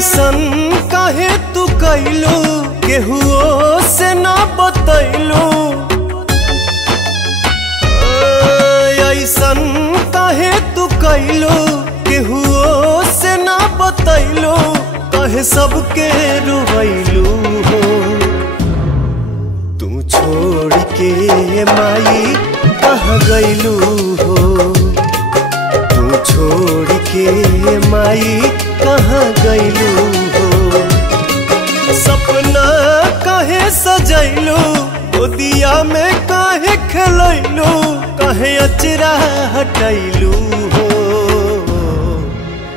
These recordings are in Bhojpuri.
ऐसन काहे तू कैलू केहुओ से ना बतैलू। ऐसन काहे तू कैलू केहुओ से ना बतैलू। काहे सबके रुवैलू हो तू छोड़ के माई कहाँ गैलू हो। तू छोड़ के माई कहाँ गैलू हो। सपना काहे सजैलू गोदिया में काहे खेलैलू। काहे अचरा हटैलू हो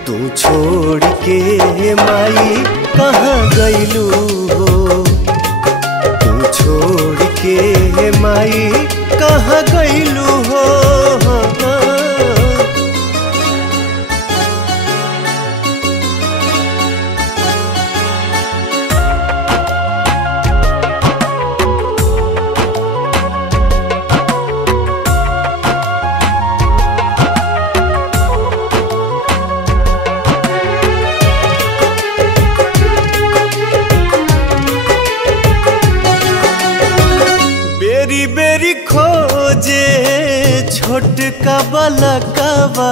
तू छोड़ के माई कहाँ गैलू हो। तू छोड़ के माई कहाँ गैलू हो। बेरी बेरी खोजे छोटका बलकवा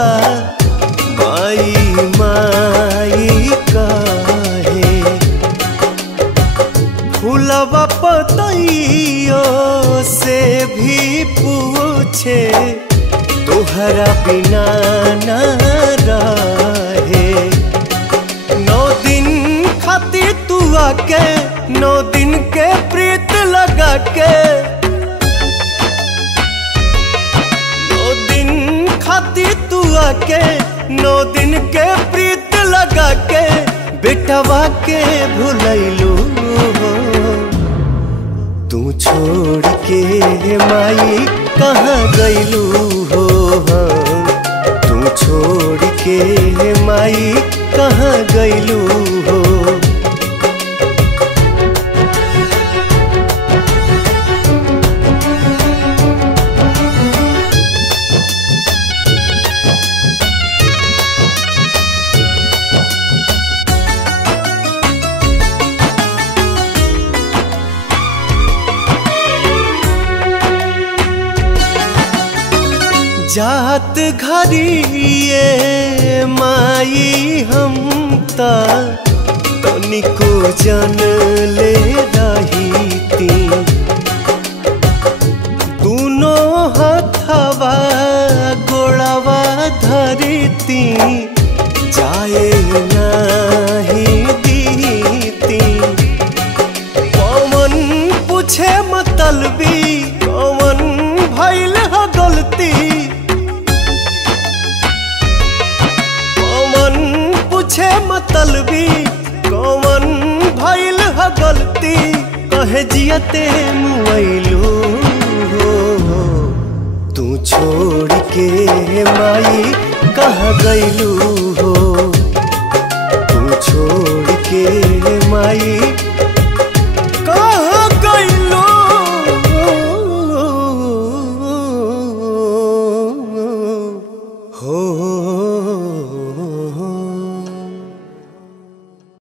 माई माई काहे। फूलवा पतइयो से भी पूछे तोहरा बिना ना रहे। 9 दिन खातिर तू आके 9 दिन के प्रीत लगा के। 9 दिन खातिर तू आके 9 दिन के प्रीत लगा के। बेटवा के भुलैलू हो तू छोड़ के माई कहाँ गैलू हो। तू छोड़ के माई कहाँ गैलू हो। जात घरिए माई हम तनिको जन ले रही। दोनों हथवा गोड़वा धरती जाए नहीं दीती। कौन पूछे मतलबी कौन भइल ह गलती। पूछे मतलबी कौन भइल ह गलती। कहे जियते मुआइलू हो तू छोड़ के माई कहाँ गैलू हो। तू छोड़ के माई